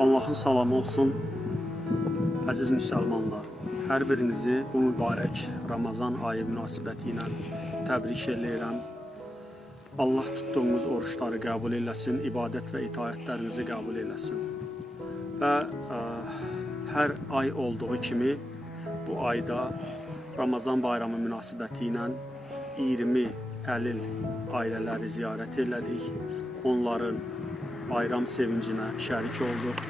Allah'ın salamı olsun, əziz müsəlmanlar. Hər birinizi bu mübarək Ramazan ayı münasibəti ilə təbrik edirəm. Allah tutduğumuz oruçları qəbul eləsin, ibadət və itaətlərinizi qəbul eləsin. Və hər ay olduğu kimi bu ayda Ramazan bayramı münasibəti ilə 20 əlil ailələri ziyarət elədik. Onların bayram sevincinə şərik olduq,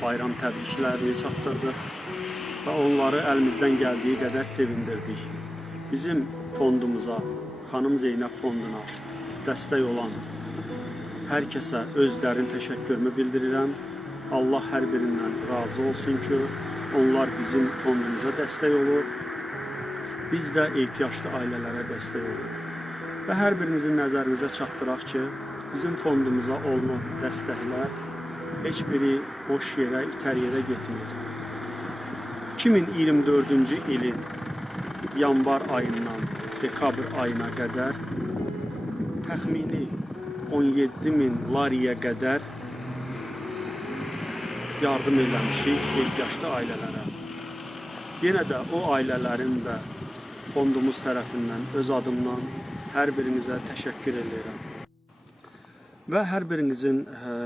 bayram təbriklərini çatdırdıq və onları əlimizdən gəldiyi qədər sevindirdik. Bizim fondumuza, Xanım Zeynəb fonduna dəstək olan hər kəsə öz dərin təşəkkürümü bildirirəm. Allah hər birindən razı olsun ki, onlar bizim fondumuza dəstək olur, biz də ehtiyaclı ailələrə dəstək olur. Və hər birinizin nəzərinizə çatdıraq ki, bizim fondumuza olunan dəstəklər heç biri boş yerə, itər yerə getmir. 2024-cü ilin yanvar ayından dekabr ayına qədər təxmini 17.000 lariyə qədər yardım eləmişik ehtiyaclı ailələrə. Yenə də o ailələrin də fondumuz tərəfindən öz adımdan hər birinizə təşəkkür edirəm. Və hər birinizin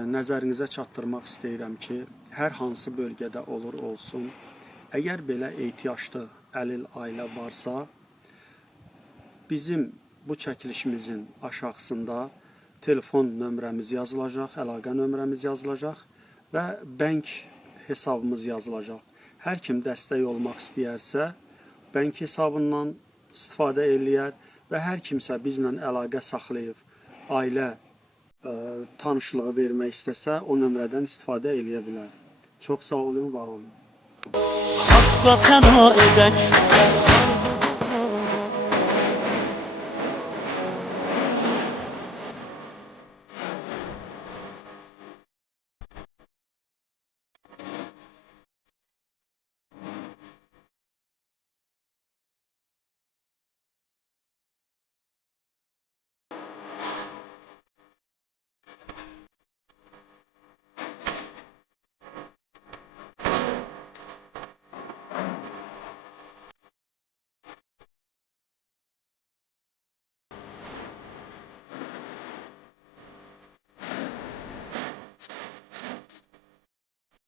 nəzərinizə çatdırmaq istəyirəm ki, hər hansı bölgədə olur olsun, əgər belə ehtiyaclı əlil ailə varsa, bizim bu çəkilişimizin aşağısında telefon nömrəmiz yazılacaq, əlaqə nömrəmiz yazılacaq və bank hesabımız yazılacaq. Hər kim dəstək olmaq istəyərsə, bank hesabından istifadə eləyər və hər kimsə bizlə əlaqə saxlayıb, ailə tanışlığı vermək istəsə, o nömrədən istifadə eləyə bilər. Çox sağ olun, var olun.